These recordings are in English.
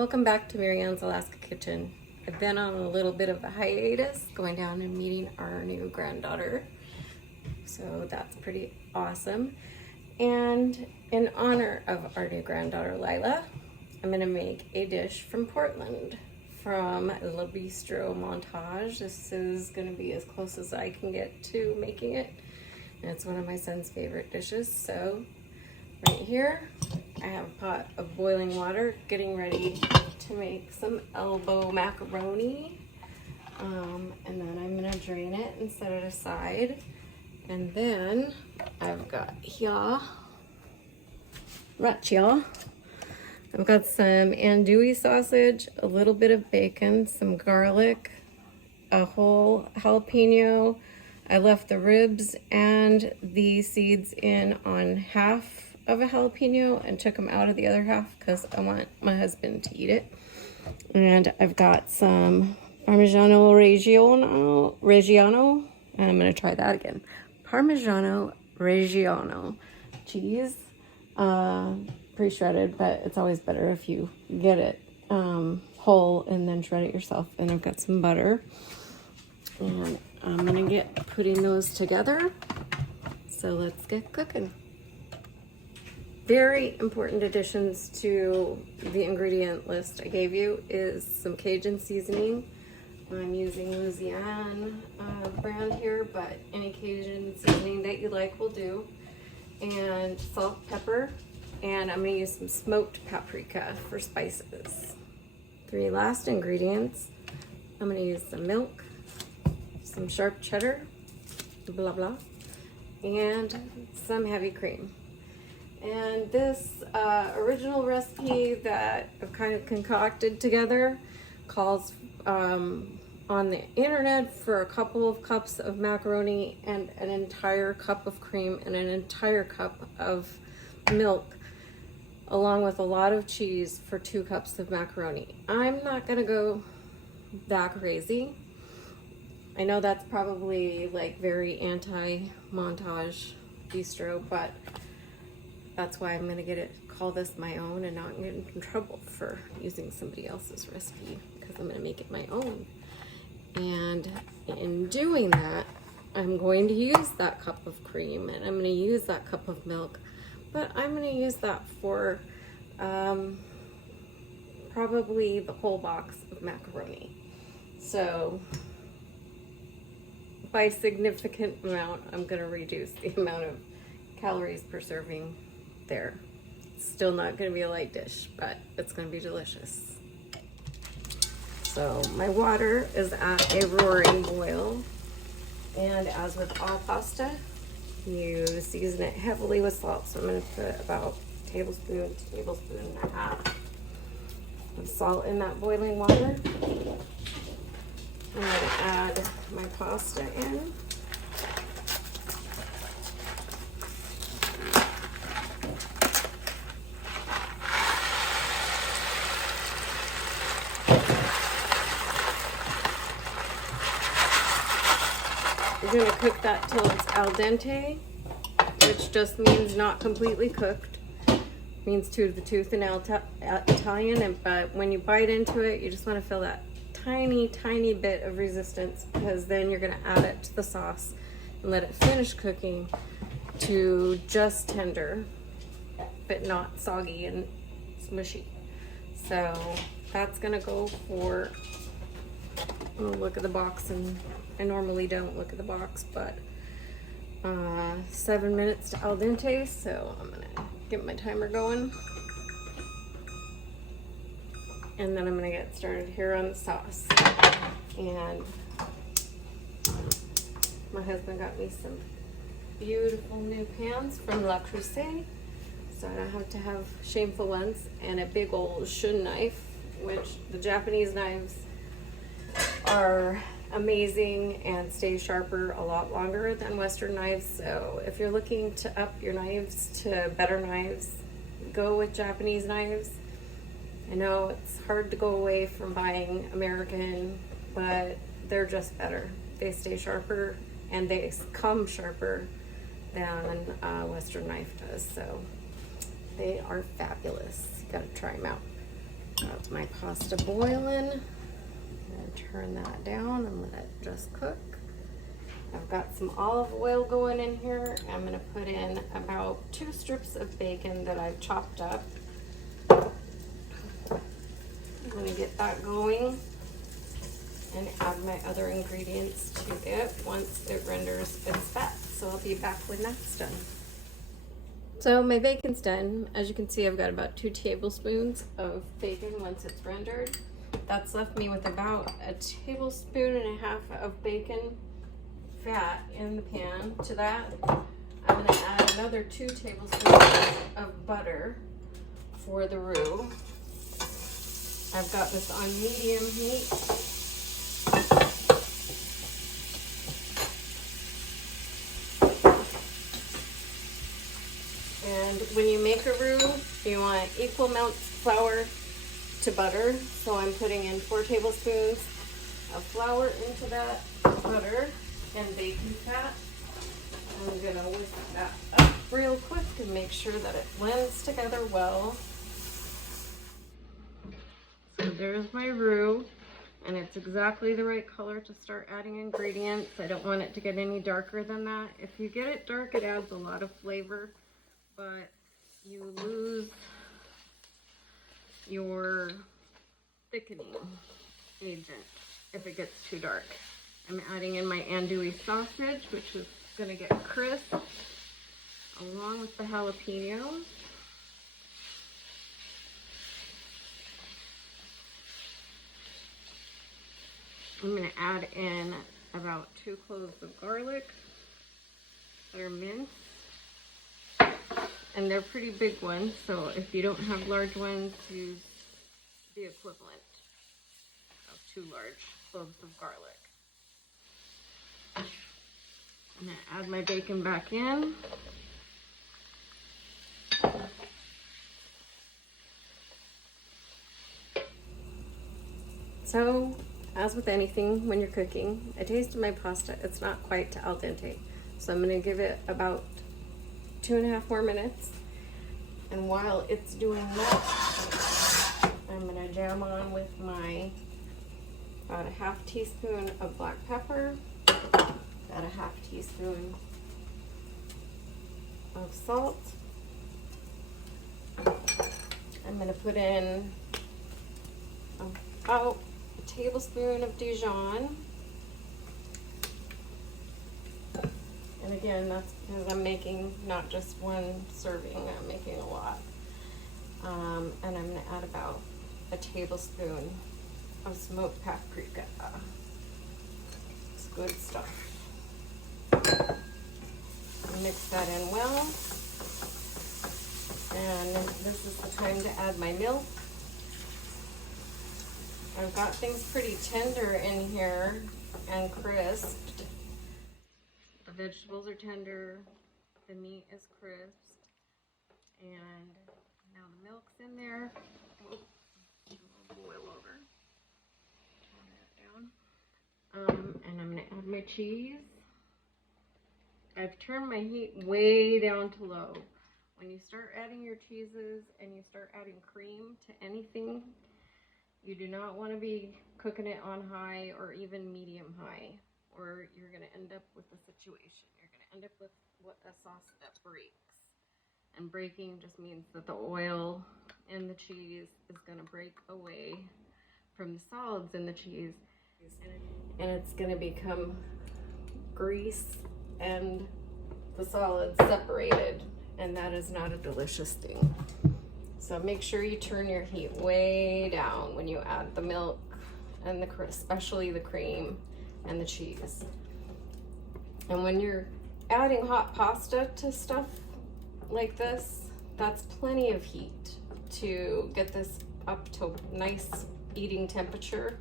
Welcome back to Marianne's Alaska Kitchen. I've been on a little bit of a hiatus, going down and meeting our new granddaughter. So that's pretty awesome. And in honor of our new granddaughter, Lila, I'm gonna make a dish from Portland from Bistro Montage. This is gonna be as close as I can get to making it. And it's one of my son's favorite dishes. So right here, I have a pot of boiling water, getting ready to make some elbow macaroni. And then I'm gonna drain it and set it aside. And then I've got here, I've got some andouille sausage, a little bit of bacon, some garlic, a whole jalapeno. I left the ribs and the seeds in on half of a jalapeno and took them out of the other half because I want my husband to eat it. And I've got some Parmesiano-Reggiano, and I'm gonna try that again. Parmesiano-Reggiano cheese, pre-shredded, but it's always better if you get it whole and then shred it yourself. And I've got some butter, and I'm gonna get putting those together. So let's get cooking. Very important additions to the ingredient list I gave you is some Cajun seasoning. I'm using Louisianne brand here, but any Cajun seasoning that you like will do. And salt, pepper, and I'm gonna use some smoked paprika for spices. Three last ingredients. I'm gonna use some milk, some sharp cheddar, blah blah, and some heavy cream. And this original recipe that I've kind of concocted together calls on the internet for a couple of cups of macaroni and an entire cup of cream and an entire cup of milk, along with a lot of cheese for 2 cups of macaroni. I'm not gonna go that crazy. I know that's probably like very anti-Montage bistro, but that's why I'm gonna call this my own and not get in trouble for using somebody else's recipe, because I'm gonna make it my own. And in doing that, I'm going to use that cup of cream and I'm gonna use that cup of milk, but I'm gonna use that for probably the whole box of macaroni. So by significant amount, I'm gonna reduce the amount of calories per serving there. It's still not going to be a light dish, but it's going to be delicious. So my water is at a roaring boil, and as with all pasta, you season it heavily with salt. So I'm going to put about a tablespoon and a half of salt in that boiling water. I'm going to add my pasta in. We're going to cook that till it's al dente, which just means not completely cooked. It means to the tooth in Italian, but when you bite into it, you just want to feel that tiny, tiny bit of resistance, because then you're going to add it to the sauce and let it finish cooking to just tender, but not soggy and smushy. So that's going to go for, I'm gonna look at the box, and I normally don't look at the box, but 7 minutes to al dente. So I'm gonna get my timer going, and then I'm gonna get started here on the sauce. And my husband got me some beautiful new pans from La Crusade, so I don't have to have shameful ones, and a big old shun knife, which the Japanese knives are amazing and stay sharper a lot longer than Western knives. So if you're looking to up your knives to better knives, go with Japanese knives. I know it's hard to go away from buying American, but they're just better. They stay sharper and they come sharper than a Western knife does. So they are fabulous. You gotta try them out. Got my pasta boiling. I'm gonna turn that down and let it just cook. I've got some olive oil going in here. I'm gonna put in about 2 strips of bacon that I've chopped up. I'm gonna get that going and add my other ingredients to it once it renders its fat. So I'll be back when that's done. So my bacon's done. As you can see, I've got about 2 tablespoons of bacon once it's rendered. That's left me with about 1.5 tablespoons of bacon fat in the pan. To that, I'm gonna add another 2 tablespoons of butter for the roux. I've got this on medium heat. And when you make a roux, you want equal amounts of flour to butter. So I'm putting in 4 tablespoons of flour into that butter and bacon fat. I'm gonna whisk that up real quick and make sure that it blends together well. So there's my roux, and it's exactly the right color to start adding ingredients. I don't want it to get any darker than that. If you get it dark, it adds a lot of flavor, but you lose your thickening agent if it gets too dark. I'm adding in my andouille sausage, which is gonna get crisp, along with the jalapenos. I'm gonna add in about 2 cloves of garlic. They're minced, and they're pretty big ones, so if you don't have large ones, use the equivalent of 2 large cloves of garlic. I'm gonna add my bacon back in. So, as with anything when you're cooking, I tasted my pasta. It's not quite al dente. So I'm gonna give it about 2.5 more minutes. And while it's doing that, I'm gonna jam on with my about 1/2 teaspoon of black pepper, about 1/2 teaspoon of salt. I'm gonna put in about 1 tablespoon of Dijon. And again, that's because I'm making not just 1 serving, I'm making a lot. And I'm gonna add about 1 tablespoon of smoked paprika. It's good stuff. Mix that in well. And this is the time to add my milk. I've got things pretty tender in here and crisped. The vegetables are tender, the meat is crisped, and now the milk's in there. Oh, it'll boil over. Turn that down. And I'm gonna add my cheese. I've turned my heat way down to low. When you start adding your cheeses and you start adding cream to anything, you do not want to be cooking it on high or even medium high, or you're going to end up with a situation. You're going to end up with a sauce that breaks. And breaking just means that the oil in the cheese is going to break away from the solids in the cheese. And it's going to become grease and the solids separated. And that is not a delicious thing. So make sure you turn your heat way down when you add the milk and especially the cream and the cheese. And when you're adding hot pasta to stuff like this, that's plenty of heat to get this up to nice eating temperature.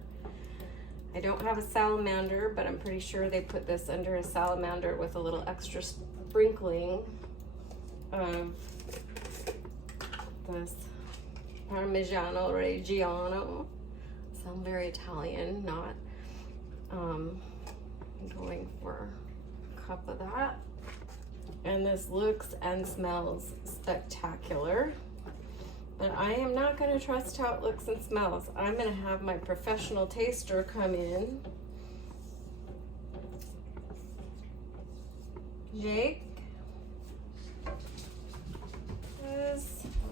I don't have a salamander, but I'm pretty sure they put this under a salamander with a little extra sprinkling of this Parmesiano-Reggiano. Sound very Italian, not. I'm going for a cup of that. And this looks and smells spectacular. But I am not going to trust how it looks and smells. I'm going to have my professional taster come in. Jake.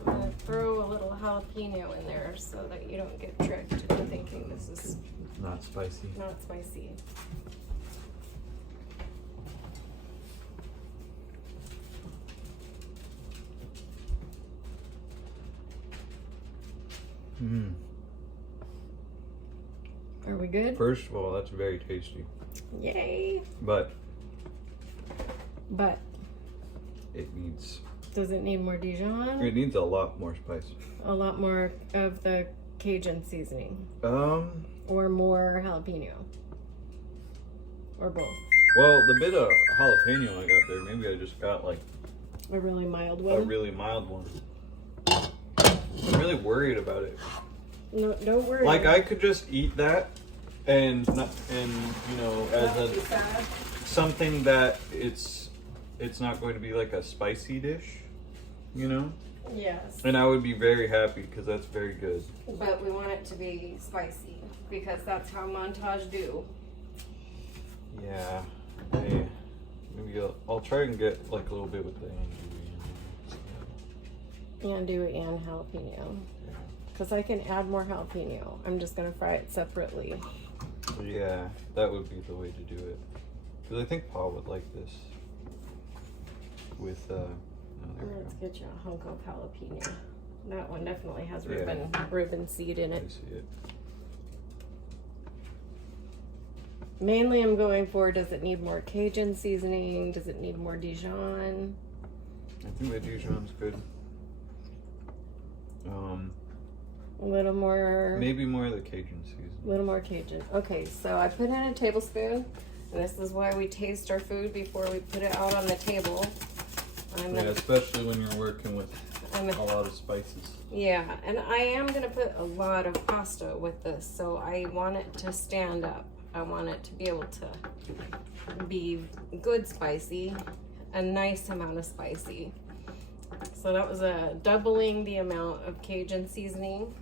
I'm going to throw a little jalapeno in there so that you don't get tricked into thinking this is not spicy. Not spicy. Mm. Are we good? First of all, that's very tasty. Yay! But it needs. Does it need more Dijon? It needs a lot more spice. A lot more of the Cajun seasoning. Or more jalapeno. Or both. Well, the bit of jalapeno I got there, maybe I just got like a really mild one. A really mild one. I'm really worried about it. No, don't worry. Like I could just eat that and you know, as something that it's not going to be like a spicy dish, you know? Yes. And I would be very happy because that's very good. But we want it to be spicy because that's how Montage do. Yeah. Maybe I'll try and get like a little bit with the andouille and jalapeno. Because I can add more jalapeno. I'm just going to fry it separately. Yeah, that would be the way to do it. Because I think Paul would like this. With, let's get you a hunk of jalapeno. That one definitely has ribbon seed in it. I see it. Mainly I'm going for, does it need more Cajun seasoning? Does it need more Dijon? I think the Dijon's good. A little more. Maybe more of the Cajun seasoning. A little more Cajun. Okay, so I put in a tablespoon, and this is why we taste our food before we put it out on the table. Especially when you're working with a lot of spices. Yeah, and I am going to put a lot of pasta with this, so I want it to stand up. I want it to be able to be good spicy, a nice amount of spicy. So that was doubling the amount of Cajun seasoning.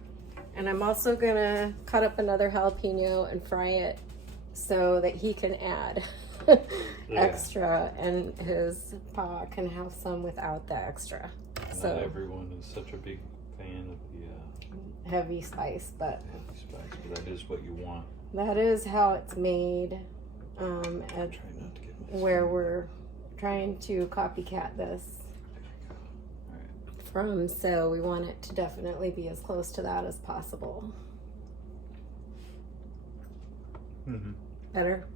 And I'm also going to cut up another jalapeno and fry it so that he can add extra, and his pa can have some without the extra. Not everyone is such a big fan of the heavy spice, but that is what you want. That is how it's made. Where we're trying to copycat this from, so we want it to definitely be as close to that as possible. Mm-hmm. Better?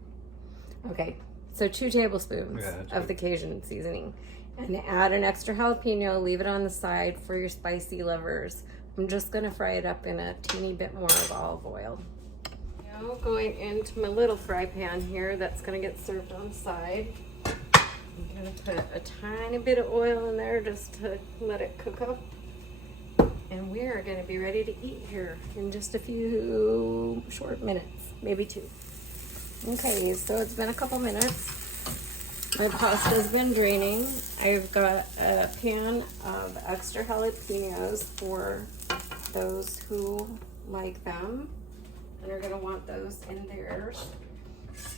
Okay, so 2 tablespoons of the Cajun seasoning. And add an extra jalapeno, leave it on the side for your spicy lovers. I'm just gonna fry it up in a teeny bit more of olive oil. Now going into my little fry pan here that's gonna get served on the side. I'm gonna put a tiny bit of oil in there just to let it cook up. And we are gonna be ready to eat here in just a few short minutes, maybe 2. Okay, so it's been a couple minutes. My pasta's been draining. I've got a pan of extra jalapenos for those who like them and are gonna want those in theirs.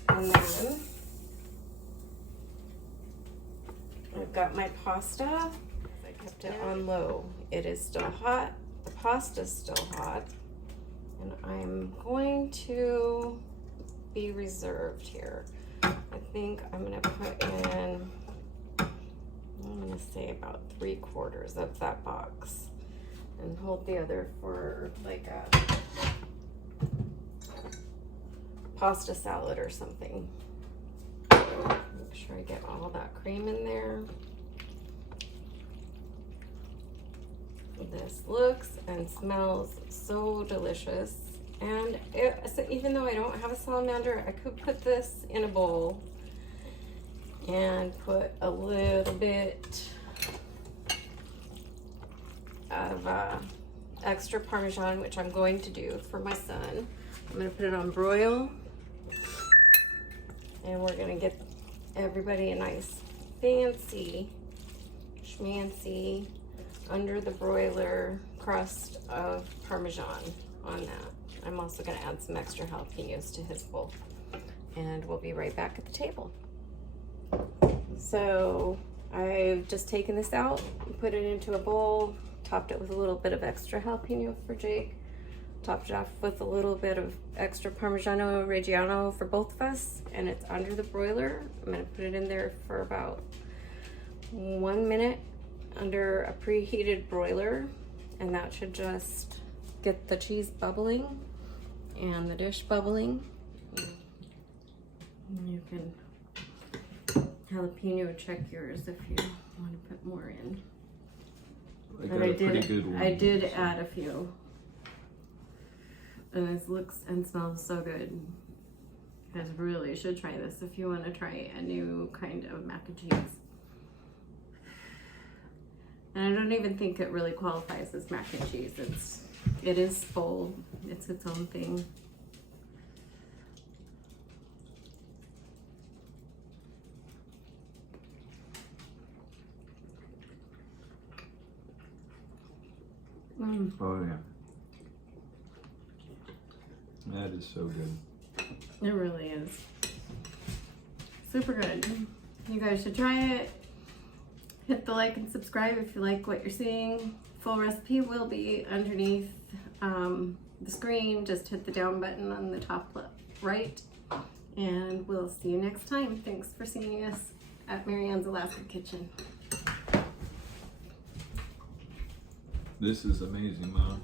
And then I've got my pasta. I kept it on low. It is still hot. The pasta's still hot. And I'm going to be reserved here. I think I'm gonna put in, I'm gonna say about 3/4 of that box and hold the other for like a pasta salad or something. Make sure I get all that cream in there. This looks and smells so delicious. And so even though I don't have a salamander, I could put this in a bowl and put a little bit of extra Parmesan, which I'm going to do for my son. I'm going to put it on broil, and we're going to get everybody a nice fancy schmancy under the broiler crust of Parmesan on that. I'm also gonna add some extra jalapenos to his bowl. And we'll be right back at the table. So I've just taken this out, put it into a bowl, topped it with a little bit of extra jalapeno for Jake, topped it off with a little bit of extra Parmesiano-Reggiano for both of us, and it's under the broiler. I'm gonna put it in there for about 1 minute under a preheated broiler, and that should just get the cheese bubbling and the dish bubbling. You can jalapeno check yours if you want to put more in. I got a pretty good one. I did add a few. And this looks and smells so good. You guys really should try this if you want to try a new kind of mac and cheese. And I don't even think it really qualifies as mac and cheese. It is spold. It's its own thing. Oh yeah. That is so good. It really is. Super good. You guys should try it. Hit the like and subscribe if you like what you're seeing. Full recipe will be underneath the screen. Just hit the down button on the top left, right. And we'll see you next time. Thanks for seeing us at Marianne's Alaska Kitchen. This is amazing, Mom.